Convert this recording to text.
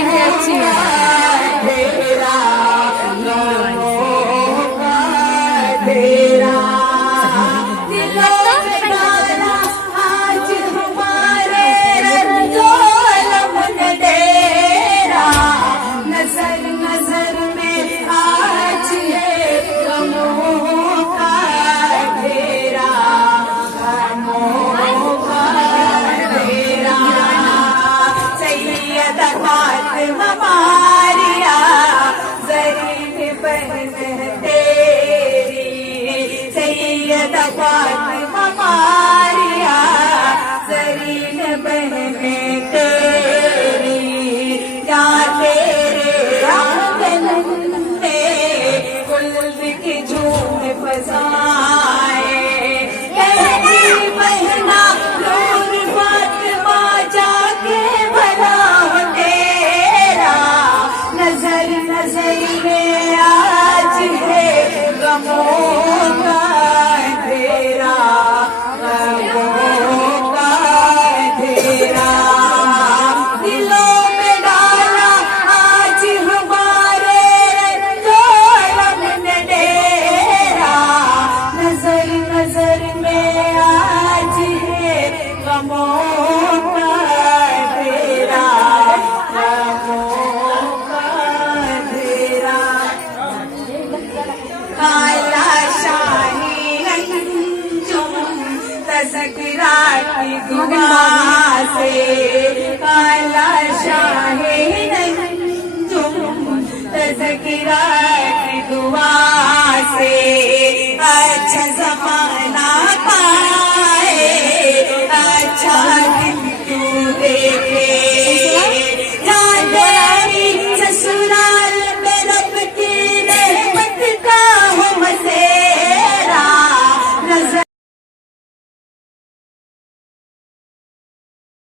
Line भी अच्छी है। तेरा तेरा दिलों में डाला आज हमारे रंजोलम ने डेरा। नजर नजर में आज है गमों का घेरा, गमों का घेरा। सैयद फातिमा मारिया ज़रीफ बहन तेरी, सैयद फातिमा मारिया ज़रीफ बहन तेरी। क्या तेरे आंगन में गुल्ब की झूम फसाए, कहती बहना नूर फातिमा जाके भला हो तेरा। नजर नजर में आज है गमों का घेरा, गमों का घेरा। दिलों में डाला आज हमारे रंजोलम ने डेरा। नजर नजर में आज है गमों